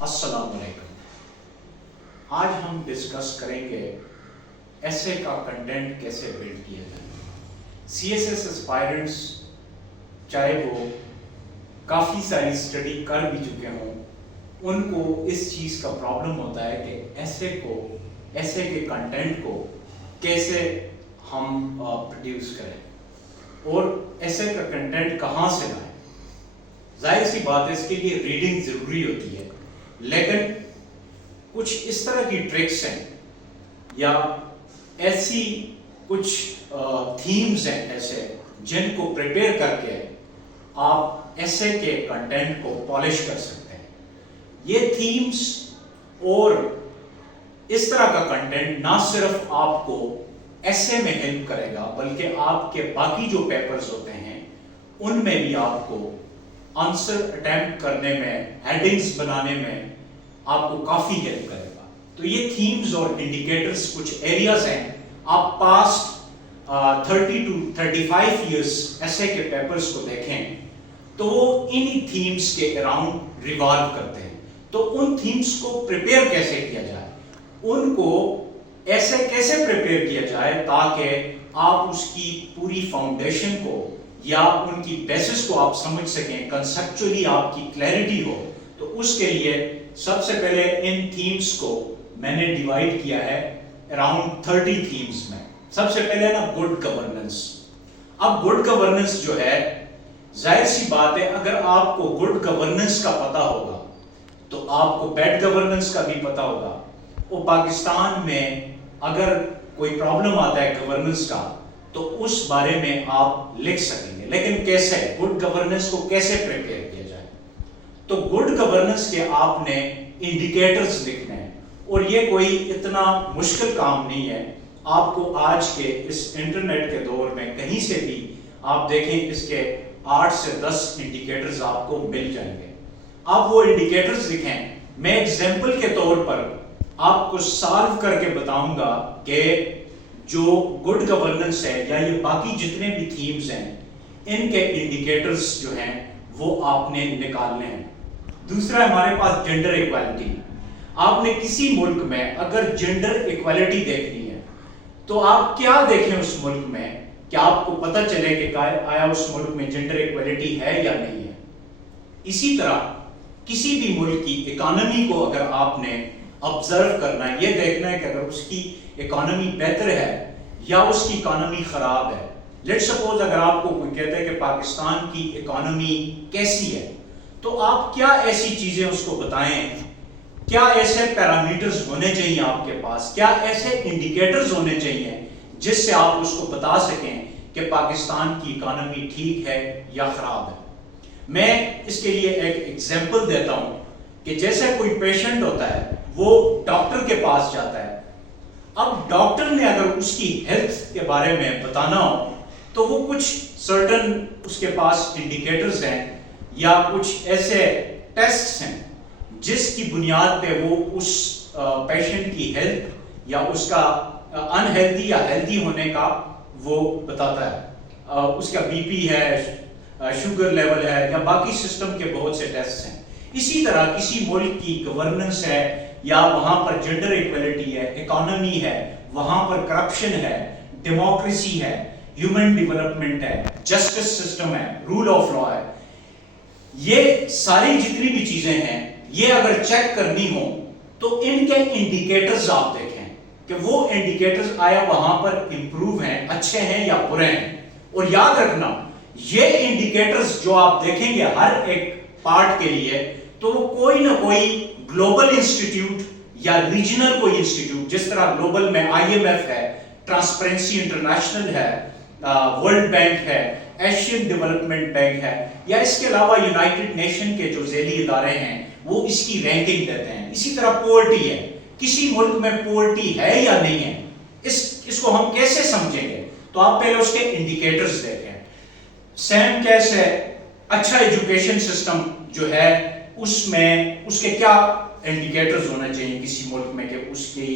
السلام علیکم. آج ہم ڈسکس کریں گے ایسے کا کنٹینٹ کیسے بلڈ کیا جائے. سی ایس ایس اسپائرنٹس چاہے وہ کافی ساری اسٹڈی کر بھی چکے ہوں، ان کو اس چیز کا پرابلم ہوتا ہے کہ ایسے کے کنٹینٹ کو کیسے ہم پروڈیوس کریں اور ایسے کا کنٹینٹ کہاں سے لائیں. ظاہر سی بات ہے اس کے لیے ریڈنگ ضروری ہوتی ہے، لیکن کچھ اس طرح کی ٹرکس ہیں یا ایسی کچھ تھیمز ہیں ایسے جن کو پریپیئر کر کے آپ ایسے کے کنٹینٹ کو پالش کر سکتے ہیں. یہ تھیمز اور اس طرح کا کنٹینٹ نہ صرف آپ کو ایسے میں ہیلپ کرے گا بلکہ آپ کے باقی جو پیپرز ہوتے ہیں ان میں بھی آپ کو آنسر اٹیمپٹ کرنے میں، ہیڈنگز بنانے میں آپ کو کافی ہیلپ کرے گا. تو یہ تھیمز اور انڈیکیٹرز کچھ ایریاز ہیں. آپ پاسٹ 30 to 35 ایئرس ایسے کے پیپرز کو دیکھیں تو وہ انہی تھیمز کے اراؤنڈ ریوالو کرتے ہیں. تو ان تھیمز کو پریپیئر کیسے کیا جائے، ان کو ایسے کیسے پریپیئر کیا جائے تاکہ آپ اس کی پوری فاؤنڈیشن کو یا ان کی بیسس کو آپ سمجھ سکیں، کنسپچولی آپ کی کلیئرٹی ہو. تو اس کے لیے سب سے پہلے ان تھیمز کو میں نے ڈیوائڈ کیا ہے اراؤنڈ 30 تھیمز میں. سب سے پہلے نا گڈ گورننس. اب گڈ گورننس جو ہے، ظاہر سی بات ہے اگر آپ کو گڈ گورننس کا پتہ ہوگا تو آپ کو بیڈ گورننس کا بھی پتہ ہوگا. اور پاکستان میں اگر کوئی پرابلم آتا ہے گورننس کا تو اس بارے میں آپ لکھ سکیں گے. لیکن کیسے گڈ گورننس کو کیسے پریپیئر کیا جائے؟ تو گڈ گورننس کے آپ نے انڈیکیٹرز لکھنے ہیں اور یہ کوئی اتنا مشکل کام نہیں ہے. آپ کو آج کے اس انٹرنیٹ کے دور میں کہیں سے بھی آپ دیکھیں اس کے 8 سے 10 انڈیکیٹرز آپ کو مل جائیں گے. آپ وہ انڈیکیٹرز لکھیں. میں ایگزامپل کے طور پر آپ کو سالو کر کے بتاؤں گا کہ جو گڈ گورننس ہے یا یہ باقی جتنے بھی تھیمز ہیں ان کے انڈیکیٹرز جو ہیں وہ آپ نے نکالنے ہیں. دوسرا ہمارے پاس جینڈر ایکوالٹی. آپ نے کسی ملک میں اگر جینڈر ایکوالٹی دیکھنی ہے تو آپ کیا دیکھیں اس ملک میں کہ آپ کو پتہ چلے کہ آیا اس ملک میں جینڈر ایکوالٹی ہے یا نہیں ہے. اسی طرح کسی بھی ملک کی اکانومی کو اگر آپ نے آبزرو کرنا ہے، یہ دیکھنا ہے کہ اگر اس کی اکانومی بہتر ہے یا اس کی اکانومی خراب ہے. لیٹ سپوز اگر آپ کو کوئی کہتا ہے کہ پاکستان کی اکانومی کیسی ہے تو آپ کیا ایسی چیزیں اس کو بتائیں، کیا ایسے پیرامیٹرز ہونے چاہیے آپ کے پاس، کیا ایسے انڈیکیٹرز ہونے چاہیے جس سے آپ اس کو بتا سکیں کہ پاکستان کی اکانومی ٹھیک ہے یا خراب ہے. میں اس کے لیے ایک ایگزامپل دیتا ہوں کہ جیسے کوئی پیشنٹ ہوتا ہے وہ ڈاکٹر کے پاس جاتا ہے. اب ڈاکٹر نے اگر اس کی ہیلتھ کے بارے میں بتانا ہو تو وہ کچھ سرٹن اس کے پاس انڈیکیٹرز ہیں یا کچھ ایسے ٹیسٹس ہیں جس کی بنیاد پہ وہ اس پیشنٹ کی ہیلتھ یا اس کا انہیلتھی یا ہیلتھی ہونے کا وہ بتاتا ہے. اس کا بی پی ہے، شوگر لیول ہے یا باقی سسٹم کے بہت سے ٹیسٹ ہیں. اسی طرح کسی ملک کی گورننس ہے یا وہاں پر جینڈر ایکوالٹی ہے، اکانومی ہے، وہاں پر کرپشن ہے، ڈیموکریسی ہے، ہیومن ڈیولپمنٹ ہے، جسٹس سسٹم ہے، رول آف لا ہے. یہ ساری جتنی بھی چیزیں ہیں یہ اگر چیک کرنی ہو تو ان کے انڈیکیٹرز آپ دیکھیں کہ وہ انڈیکیٹرز آیا وہاں پر امپروو ہیں، اچھے ہیں یا برے ہیں. اور یاد رکھنا یہ انڈیکیٹرز جو آپ دیکھیں گے ہر ایک پارٹ کے لیے تو وہ کوئی نہ کوئی گلوبل انسٹیٹیوٹ یا ریجنل کوئی انسٹیٹیوٹ، جس طرح گلوبل میں IMF ہے، ٹرانسپیرنسی انٹرنیشنل ہے، ورلڈ بینک ہے، ایشین ڈیولپمنٹ بینک ہے، یا اس کے علاوہ یونائٹڈ نیشن کے جو ذیلی ادارے ہیں وہ اس کی رینکنگ دیتے ہیں. اسی طرح پورٹی ہے، کسی ملک میں پورٹی ہے یا نہیں ہے، اس کو ہم کیسے سمجھیں گے؟ تو آپ پہلے اس کے انڈیکیٹرز دیکھیں. سیم کیسے اچھا ایجوکیشن سسٹم جو ہے اس میں اس کے کیا انڈیکیٹرز ہونے چاہیے کسی ملک میں کہ اس کی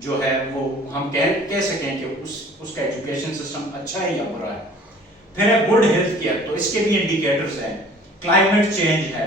جو ہے وہ ہم کہہ سکیں کہ اس کا ایجوکیشن سسٹم اچھا ہے یا برا ہے. پھر ہے گڈ ہیلتھ کیئر. تو اس کے بھی انڈیکیٹرز ہیں. کلائمیٹ چینج ہے،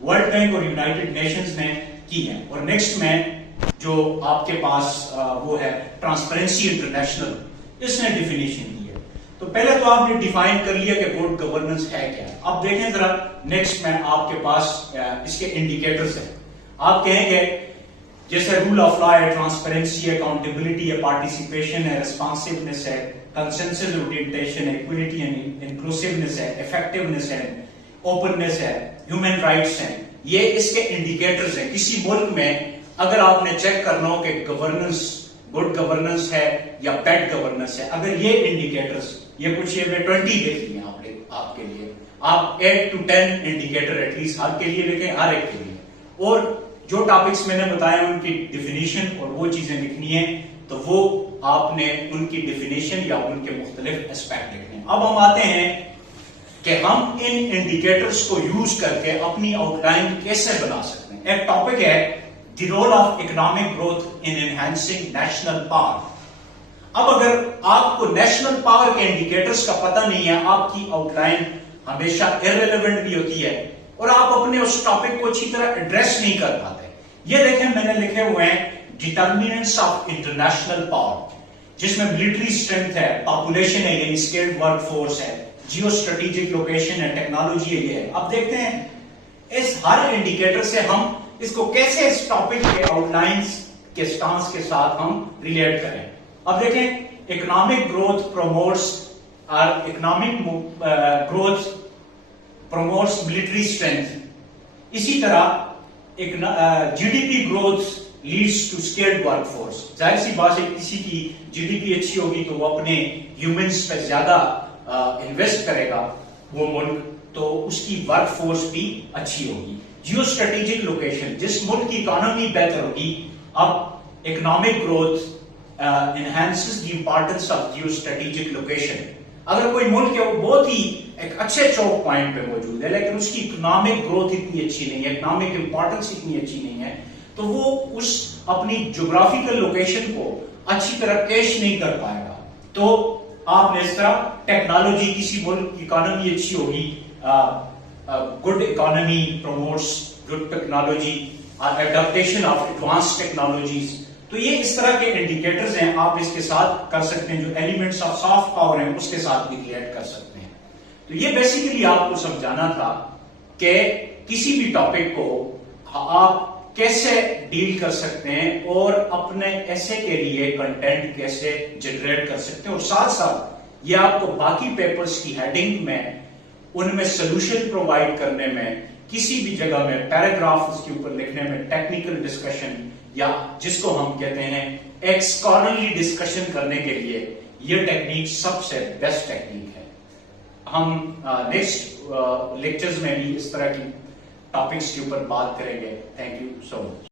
ورلڈ بینک اور یونائٹڈ نیشنز نے کی ہیں. اور نیکسٹ میں جو آپ کے پاس وہ ہے ٹرانسپیرنسی انٹرنیشنل, اس نے ڈیفینیشن دی ہے. تو پہلے تو آپ نے ڈیفائن کر لیا کہ گڈ گورننس ہے کیا. اب دیکھیں ذرا نیکسٹ میں آپ کے پاس اس کے انڈیکیٹرز ہیں. آپ کہیں گے جیسے رول آف لا ہے, ٹرانسپیرنسی ہے, اکاؤنٹیبلٹی ہے, پارٹیسپیشن ہے, ریسپانسونیس ہے, کنسنسس اورینٹیشن ہے, ایکویلٹی اینڈ انکلوسیونیس ہے, افیکٹونیس ہے, اوپننیس ہے, ہیومن رائٹس ہیں. یہ اس کے انڈیکیٹرز ہیں. کسی ملک میں اگر آپ نے چیک کرنا ہو کہ گورننس گڈ گورننس ہے یا بیڈ گورننس ہے, اگر یہ انڈیکیٹرز, یہ کچھ یہ میں 20 دیکھ لی ہیں آپ کے لیے, آپ 8 to 10 انڈیکیٹر ایٹ لیسٹ ہر کے لیے لکھیں, ہر ایک کے لیے. اور جو ٹاپکس میں نے بتایا ان کی ڈیفینیشن اور وہ چیزیں لکھنی ہیں, تو وہ آپ نے ان کی ڈیفینیشن یا ان کے مختلف اسپیکٹ لکھنے ہیں. اب ہم آتے ہیں کہ ہم ان انڈیکیٹرز کو یوز کر کے اپنی آؤٹ لائن کیسے بنا سکتے ہیں. ایک ٹاپک ہے the role of economic growth in enhancing national power. اب اگر آپ کو نیشنل پاور کے انڈیکیٹرز کا پتہ نہیں ہے, آپ کی آؤٹ لائن ہمیشہ irrelevant بھی ہوتی ہے اور آپ اپنے اس ٹاپک کو اچھی طرح ایڈریس نہیں کر پاتے. یہ دیکھیں میں نے لکھے ہوئے ہیں ڈیٹرمیننٹس آف انٹرنیشنل پاور, جس میں ملٹری اسٹرینتھ ہے, پاپولیشن ہے یعنی اسکلڈ ورک فورس ہے, جیو اسٹریٹجک لوکیشن ہے, ٹیکنالوجی ہے, یہ ہے. اب دیکھتے ہیں اس ہر انڈیکیٹر سے ہم اس کو کیسے اس ٹاپک کے آؤٹ لائنز کے سٹانس کے ساتھ ہم ریلیٹ کریں. اب دیکھیں economic growth promotes economic growth promotes military strength. اسی طرح G D P growth leads to skilled work force. ظاہر سی بات ہے کسی کی جی ڈی پی اچھی ہوگی تو وہ اپنے ہیومنس پہ زیادہ انویسٹ کرے گا وہ ملک, تو اس کی ورک فورس بھی اچھی ہوگی. جیو اسٹریٹجک لوکیشن, جس ملک کی اکانومی بہتر ہوگی. اب economic growth enhances the importance of geostrategic location. اگر کوئی ملک ہے وہ بہت ہی ایک اچھے چوک پوائنٹ پہ موجود ہے لیکن اس کی اکنامک گروتھ اتنی اچھی نہیں ہے, اکنامک امپورٹنس اتنی اچھی نہیں ہے, تو وہ اس اپنی جغرافیکل لوکیشن کو اچھی طرح کیش نہیں کر پائے گا. تو آپ نے اس طرح ٹیکنالوجی, کسی ملک کی اکانومی اچھی ہوگی, good economy promotes good technology, adaptation of advance technologies. تو یہ اس طرح کے انڈیکیٹرز ہیں, آپ اس کے ساتھ کر سکتے ہیں, جو ایلیمنٹس آف سافٹ پاور ہیں اس کے ساتھ بھی ریلیٹ کر سکتے ہیں. تو یہ بیسیکلی آپ کو سمجھانا تھا کہ کسی بھی ٹاپک کو آپ کیسے ڈیل کر سکتے ہیں اور اپنے ایسے کے لیے کنٹینٹ کیسے جنریٹ کر سکتے ہیں, اور ساتھ ساتھ یہ آپ کو باقی پیپرز کی ہیڈنگ میں ان میں سولوشن پرووائڈ کرنے میں, کسی بھی جگہ میں پیراگراف اس کے اوپر لکھنے میں, ٹیکنیکل ڈسکشن یا جس کو ہم کہتے ہیں ایک اسکالرلی ڈسکشن کرنے کے لیے یہ ٹیکنیک سب سے بیسٹ ٹیکنیک ہے. ہم نیکسٹ لیکچرز میں بھی اس طرح کی ٹاپکس کے اوپر بات کریں گے. Thank you so much.